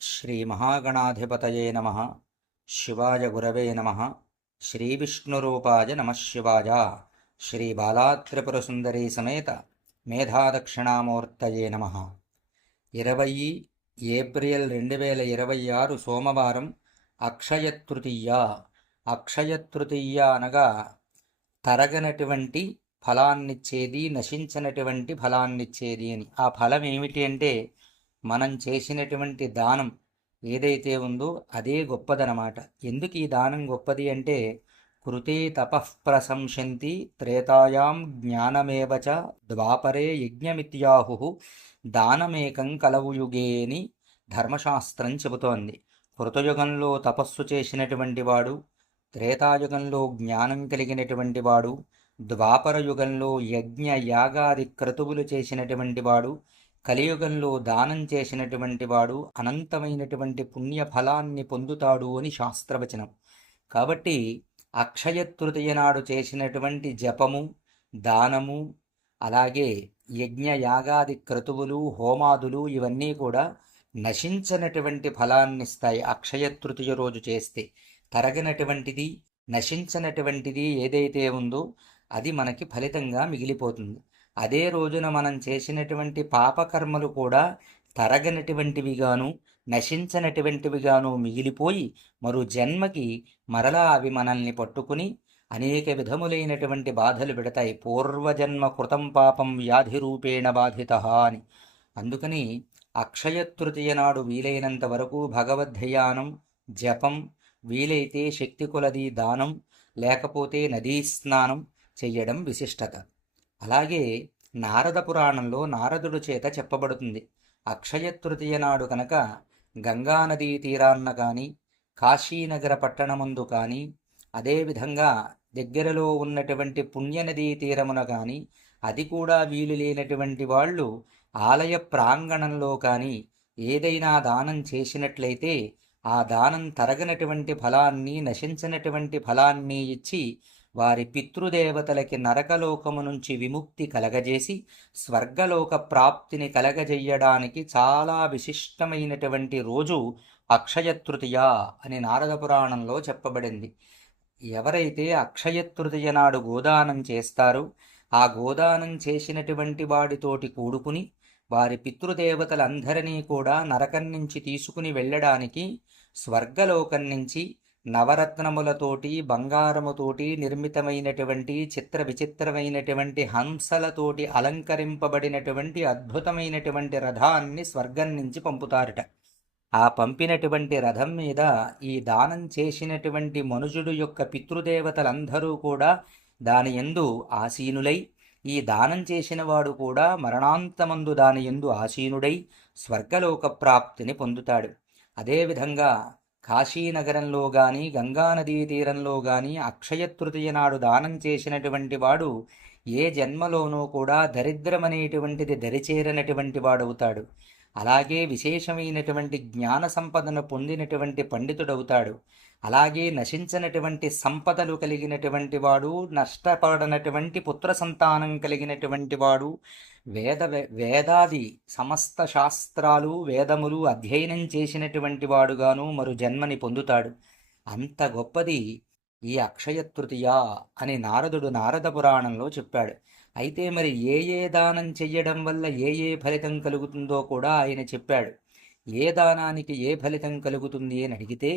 శ్రీమహాగణాధిపతయే నమః. శివాయ గురవే నమః. శ్రీవిష్ణురూపాయ నమః శివాయ. శ్రీ బాలాత్రిపురసుందరీ సమేత మేధాదక్షిణామూర్తయే నమః. 20 ఏప్రిల్ 2026 సోమవారం అక్షయతృతీయ. అక్షయతృతీయ అనగా తరగనటువంటి ఫలాన్నిచ్చేది, నశించినటువంటి ఫలాన్నిచ్చేది అని. ఆ ఫలం ఏమిటి అంటే మనం చేసినటువంటి దానం ఏదైతే ఉందో అదే గొప్పదనమాట. ఎందుకు ఈ దానం గొప్పది అంటే కృతే తపఃప్రశంసంతి త్రేతాయాం జ్ఞానమేవచ ద్వాపరే యజ్ఞమిత్యాహు దానమేకం కలవుయుగే అని ధర్మశాస్త్రం చెబుతోంది. కృతయుగంలో తపస్సు చేసినటువంటి వాడు, త్రేతాయుగంలో జ్ఞానం కలిగినటువంటి వాడు, ద్వాపర యుగంలో యజ్ఞ యాగాది క్రతువులు చేసినటువంటి వాడు, కలియుగంలో దానం చేసినటువంటి వాడు అనంతమైనటువంటి పుణ్య ఫలాన్ని పొందుతాడు అని శాస్త్రవచనం. కాబట్టి అక్షయతృతీయ నాడు చేసినటువంటి జపము, దానము, అలాగే యజ్ఞ యాగాది క్రతువులు, హోమాదులు ఇవన్నీ కూడా నశించినటువంటి ఫలాన్నిస్తాయి. అక్షయతృతీయ రోజు చేస్తే తరగనటువంటిది, నశించినటువంటిది ఏదైతే ఉందో అది మనకి ఫలితంగా మిగిలిపోతుంది. అదే రోజున మనం చేసినటువంటి పాపకర్మలు కూడా తరగనటువంటివిగాను, నశించినటువంటివిగాను మిగిలిపోయి మరో జన్మకి మరలా అవి మనల్ని పట్టుకుని అనేక విధములైనటువంటి బాధలు పెడతాయి. పూర్వజన్మ కృతం పాపం వ్యాధి రూపేణ బాధిత అని. అందుకని అక్షయతృతీయ నాడు వీలైనంత వరకు భగవద్ధ్యానం, జపం, వీలైతే శక్తి కొలది దానం, లేకపోతే నదీ స్నానం చెయ్యడం విశిష్టత. అలాగే నారద పురాణంలో నారదుడు చేత చెప్పబడుతుంది, అక్షయతృతీయ నాడు కనుక గంగానదీ తీరాన్న కానీ, కాశీనగర పట్టణమందు కానీ, అదేవిధంగా దగ్గరలో ఉన్నటువంటి పుణ్యనదీ తీరమున కానీ, అది కూడా వీలు లేనటువంటి వాళ్ళు ఆలయ ప్రాంగణంలో కానీ ఏదైనా దానం చేసినట్లయితే ఆ దానం తరగనటువంటి ఫలాన్ని, నశించినటువంటి ఫలాన్ని ఇచ్చి వారి పితృదేవతలకి నరకలోకము నుంచి విముక్తి కలగజేసి స్వర్గలోక ప్రాప్తిని కలగజేయడానికి చాలా విశిష్టమైనటువంటి రోజు అక్షయతృతీయ అని నారద పురాణంలో చెప్పబడింది. ఎవరైతే అక్షయతృతీయ నాడు గోదానం చేస్తారో ఆ గోదానం చేసినటువంటి వాడితోటి కూడుకుని వారి పితృదేవతలందరినీ కూడా నరకం నుంచి తీసుకుని వెళ్ళడానికి స్వర్గలోకం నుంచి నవరత్నములతోటి, బంగారముతోటి నిర్మితమైనటువంటి చిత్ర విచిత్రమైనటువంటి హంసలతోటి అలంకరింపబడినటువంటి అద్భుతమైనటువంటి రథాన్ని స్వర్గం నుంచి పంపుతారట. ఆ పంపినటువంటి రథం మీద ఈ దానం చేసినటువంటి మనుజుడు యొక్క పితృదేవతలందరూ కూడా దాని యందు ఆసీనులై, ఈ దానం చేసిన వాడు కూడా మరణాంతమందు దాని యందు ఆసీనుడై స్వర్గలోక ప్రాప్తిని పొందుతాడు. అదేవిధంగా కాశీనగరంలో కానీ, గంగానదీ తీరంలో కానీ అక్షయతృతీయ నాడు దానం చేసినటువంటి వాడు ఏ జన్మలోనూ కూడా దరిద్రమనేటువంటిది దరిచేరనటువంటి వాడవుతాడు. అలాగే విశేషమైనటువంటి జ్ఞాన సంపదను పొందినటువంటి పండితుడవుతాడు. అలాగే నశించినటువంటి సంపదలు కలిగినటువంటి వాడు, నష్టపడనటువంటి పుత్ర సంతానం కలిగినటువంటి వాడు, వేదాది సమస్త శాస్త్రాలు, వేదములు అధ్యయనం చేసినటువంటి వాడుగాను మరు జన్మని పొందుతాడు. అంత గొప్పది ఈ అక్షయతృతీయ అని నారదుడు నారద పురాణంలో చెప్పాడు. అయితే మరి ఏ ఏ దానం చెయ్యడం వల్ల ఏ ఏ ఫలితం కలుగుతుందో కూడా ఆయన చెప్పాడు. ఏ దానానికి ఏ ఫలితం కలుగుతుంది అని అడిగితే,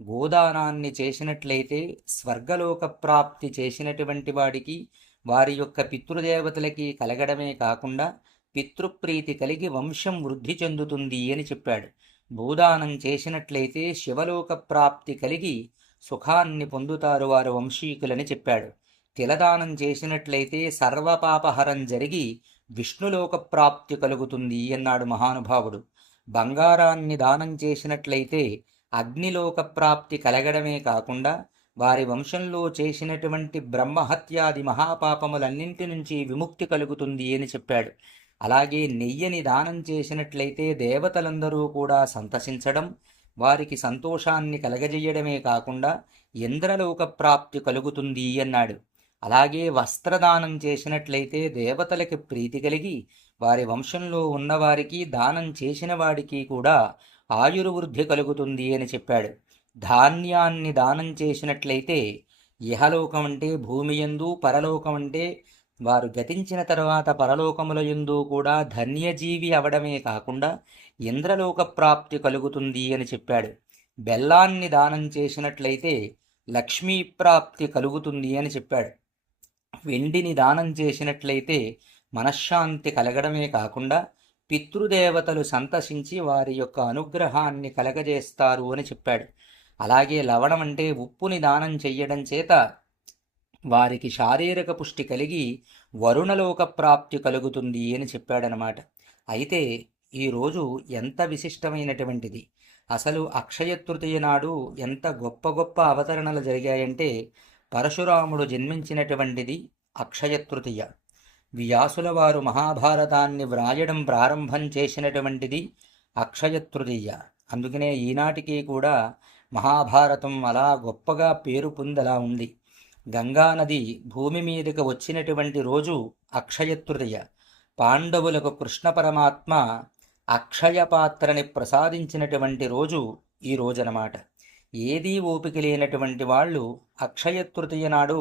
గోదానాన్ని చేసినట్లయితే స్వర్గలోక ప్రాప్తి చేసినటువంటి వాడికి, వారి యొక్క పితృదేవతలకి కలగడమే కాకుండా పితృప్రీతి కలిగి వంశం వృద్ధి చెందుతుంది అని చెప్పాడు. భూదానం చేసినట్లయితే శివలోక ప్రాప్తి కలిగి సుఖాన్ని పొందుతారు వారు వంశీకులని చెప్పాడు. తిలదానం చేసినట్లయితే సర్వపాపహరం జరిగి విష్ణులోక ప్రాప్తి కలుగుతుంది అన్నాడు మహానుభావుడు. బంగారాన్ని దానం చేసినట్లయితే అగ్నిలోక ప్రాప్తి కలగడమే కాకుండా వారి వంశంలో చేసినటువంటి బ్రహ్మహత్యాది మహాపాపములన్నింటి నుంచి విముక్తి కలుగుతుంది అని చెప్పాడు. అలాగే నెయ్యిని దానం చేసినట్లయితే దేవతలందరూ కూడా సంతసించడం, వారికి సంతోషాన్ని కలగజేయడమే కాకుండా ఇంద్రలోక ప్రాప్తి కలుగుతుంది అన్నాడు. అలాగే వస్త్రదానం చేసినట్లయితే దేవతలకి ప్రీతి కలిగి వారి వంశంలో ఉన్నవారికి, దానం చేసిన వాడికి కూడా ఆయుర్వృద్ధి కలుగుతుంది అని చెప్పాడు. ధాన్యాన్ని దానం చేసినట్లయితే ఇహలోకం అంటే భూమి యందు, పరలోకం అంటే వారు గతించిన తర్వాత పరలోకముల యందు కూడా ధన్యజీవి అవడమే కాకుండా ఇంద్రలోక ప్రాప్తి కలుగుతుంది అని చెప్పాడు. బెల్లాన్ని దానం చేసినట్లయితే లక్ష్మీ ప్రాప్తి కలుగుతుంది అని చెప్పాడు. వెండిని దానం చేసినట్లయితే మనశ్శాంతి కలగడమే కాకుండా పితృదేవతలు సంతసించి వారి యొక్క అనుగ్రహాన్ని కలగజేస్తారు అని చెప్పాడు. అలాగే లవణం అంటే ఉప్పుని దానం చెయ్యడం చేత వారికి శారీరక పుష్టి కలిగి వరుణలోక ప్రాప్తి కలుగుతుంది అని చెప్పాడనమాట. అయితే ఈరోజు ఎంత విశిష్టమైనటువంటిది! అసలు అక్షయ తృతీయ నాడు ఎంత గొప్ప గొప్ప అవతరణలు జరిగాయంటే పరశురాముడు జన్మించినటువంటిది అక్షయ తృతీయ. వ్యాసుల వారు మహాభారతాన్ని వ్రాయడం ప్రారంభం చేసినటువంటిది అక్షయ తృతీయ. అందుకనే ఈనాటికి కూడా మహాభారతం అలా గొప్పగా పేరు పొందలా ఉంది. గంగానది భూమి మీదకి వచ్చినటువంటి రోజు అక్షయ తృతీయ. పాండవులకు కృష్ణ పరమాత్మ అక్షయ పాత్రని ప్రసాదించినటువంటి రోజు ఈ రోజనమాట. ఏదీ ఓపిక లేనటువంటి వాళ్ళు అక్షయ తృతీయ నాడు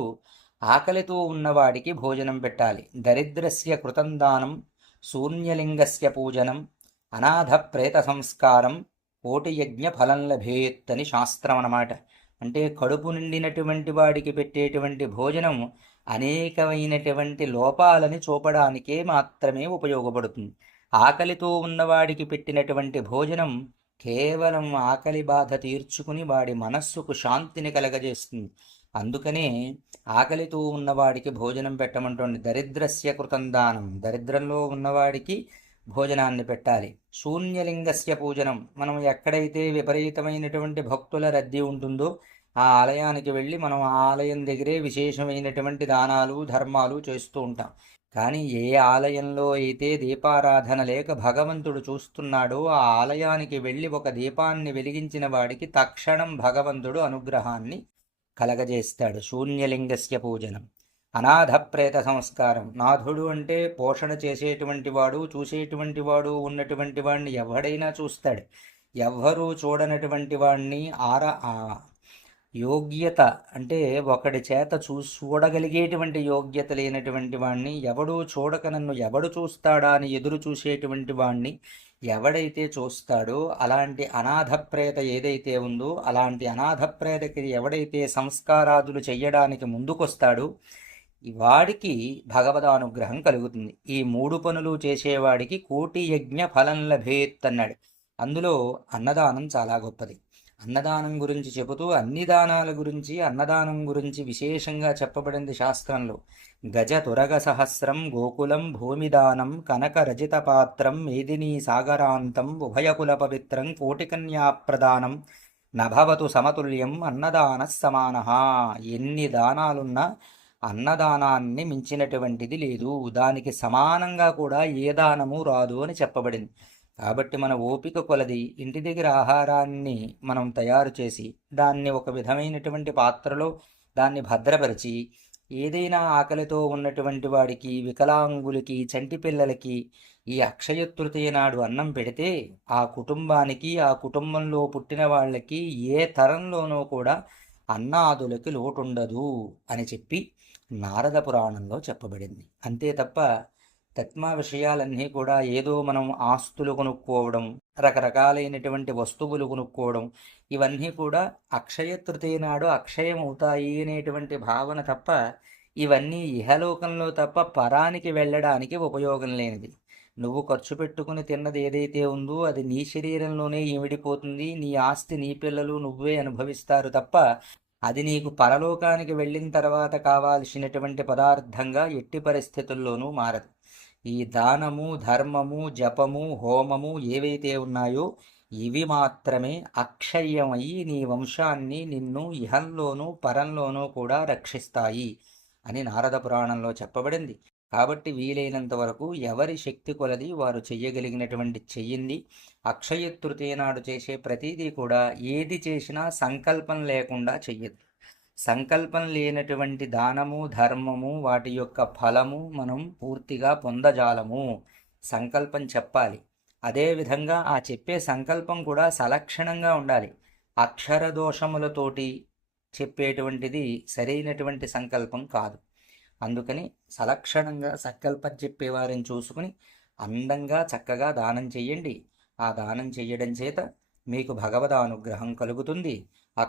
ఆకలితో ఉన్నవాడికి భోజనం పెట్టాలి. దరిద్రస్య కృతం దానం, శూన్యలింగస్య పూజనం, అనాథ ప్రేత సంస్కారం, కోటి యజ్ఞ ఫలం లభేత్ అని శాస్త్రం అన్నమాట. అంటే కడుపు నిండినటువంటి వాడికి పెట్టేటువంటి భోజనం అనేకమైనటువంటి లోపాలని చూపడానికే మాత్రమే ఉపయోగపడుతుంది. ఆకలితో ఉన్నవాడికి పెట్టినటువంటి భోజనం కేవలం ఆకలి బాధ తీర్చుకుని వాడి మనస్సుకు శాంతిని కలగజేస్తుంది. అందుకనే ఆకలితో ఉన్నవాడికి భోజనం పెట్టమంటోంది. దరిద్రస్య కృతం దానం, దరిద్రంలో ఉన్నవాడికి భోజనాన్ని పెట్టాలి. శూన్యలింగస్య పూజనం, మనం ఎక్కడైతే విపరీతమైనటువంటి భక్తుల రద్దీ ఉంటుందో ఆ ఆలయానికి వెళ్ళి మనం ఆ ఆలయం దగ్గరే విశేషమైనటువంటి దానాలు ధర్మాలు చేస్తూ ఉంటాం. కానీ ఏ ఆలయంలో అయితే దీపారాధన లేక భగవంతుడు చూస్తున్నాడో ఆ ఆలయానికి వెళ్ళి ఒక దీపాన్ని వెలిగించిన వాడికి తక్షణం భగవంతుడు అనుగ్రహాన్ని కలగజేస్తాడు. శూన్యలింగస్య పూజనం. అనాథ ప్రేత సంస్కారం, నాథుడు అంటే పోషణ చేసేటువంటి వాడు, చూసేటువంటి వాడు, ఉన్నటువంటి వాడిని ఎవడైనా చూస్తాడు. ఎవ్వరూ చూడనటువంటి వాడిని యోగ్యత అంటే ఒకడి చేత చూడగలిగేటువంటి యోగ్యత లేనటువంటి వాడిని, ఎవడూ చూడక నన్ను ఎవడు చూస్తాడా అని ఎదురు చూసేటువంటి వాడిని ఎవడైతే చూస్తాడో అలాంటి అనాథప్రేత ఏదైతే ఉందో అలాంటి అనాథప్రేతకి ఎవడైతే సంస్కారాదులు చెయ్యడానికి ముందుకొస్తాడో వాడికి భగవదానుగ్రహం కలుగుతుంది. ఈ 3 పనులు చేసేవాడికి కోటి యజ్ఞ ఫలం లభేత్ అన్నాడు. అందులో అన్నదానం చాలా గొప్పది. అన్నదానం గురించి చెబుతూ అన్ని దానాల గురించి అన్నదానం గురించి విశేషంగా చెప్పబడింది శాస్త్రంలో. గజ తురగ సహస్రం గోకులం భూమిదానం కనక రజిత పాత్రం మేదినీ సాగరాంతం ఉభయకుల పవిత్రం కోటికన్యా ప్రదానం నభవతు సమతుల్యం అన్నదాన సమాన. ఎన్ని దానాలున్నా అన్నదానాన్ని మించినటువంటిది లేదు, దానికి సమానంగా కూడా ఏ దానము రాదు అని చెప్పబడింది. కాబట్టి మన ఓపిక కొలది ఇంటి దగ్గర ఆహారాన్ని మనం తయారు చేసి దాన్ని ఒక విధమైనటువంటి పాత్రలో దాన్ని భద్రపరిచి ఏదైనా ఆకలితో ఉన్నటువంటి వాడికి, వికలాంగులకి, చంటి పిల్లలకి ఈ అక్షయ తృతీయ నాడు అన్నం పెడితే ఆ కుటుంబానికి, ఆ కుటుంబంలో పుట్టిన వాళ్ళకి ఏ తరంలోనూ కూడా అన్నాదులకి లోటుండదు అని చెప్పి నారద పురాణంలో చెప్పబడింది. అంతే తప్ప తత్మా విషయాలన్నీ కూడా ఏదో మనం ఆస్తులు కొనుక్కోవడం, రకరకాలైనటువంటి వస్తువులు కొనుక్కోవడం, ఇవన్నీ కూడా అక్షయ తృతీయ నాడు అక్షయం అవుతాయి అనేటువంటి భావన తప్ప ఇవన్నీ ఇహలోకంలో తప్ప పరానికి వెళ్ళడానికి ఉపయోగం లేనిది. నువ్వు ఖర్చు పెట్టుకుని తిన్నది ఏదైతే ఉందో అది నీ శరీరంలోనే ఇమిడిపోతుంది. నీ ఆస్తి నీ పిల్లలు నువ్వే అనుభవిస్తారు తప్ప అది నీకు పరలోకానికి వెళ్ళిన తర్వాత కావాల్సినటువంటి పదార్థంగా ఎట్టి పరిస్థితుల్లోనూ మారదు. ఈ దానము, ధర్మము, జపము, హోమము ఏవైతే ఉన్నాయో ఇవి మాత్రమే అక్షయ్యమయ్యి నీ వంశాన్ని, నిన్ను ఇహంలోనూ పరంలోనూ కూడా రక్షిస్తాయి అని నారద పురాణంలో చెప్పబడింది. కాబట్టి వీలైనంత వరకు ఎవరి శక్తి కొలది వారు చెయ్యగలిగినటువంటి చెయ్యింది. అక్షయ తృతీయ నాడు చేసే ప్రతిదీ కూడా ఏది చేసినా సంకల్పం లేకుండా చెయ్యదు. సంకల్పం లేనటువంటి దానము, ధర్మము, వాటి యొక్క ఫలము మనం పూర్తిగా పొందజాలము. సంకల్పం చెప్పాలి. అదేవిధంగా ఆ చెప్పే సంకల్పం కూడా సలక్షణంగా ఉండాలి. అక్షర దోషములతోటి చెప్పేటువంటిది సరైనటువంటి సంకల్పం కాదు. అందుకని సలక్షణంగా సంకల్పం చెప్పేవారిని చూసుకుని అందంగా చక్కగా దానం చెయ్యండి. ఆ దానం చెయ్యడం చేత మీకు భగవద్ అనుగ్రహం కలుగుతుంది.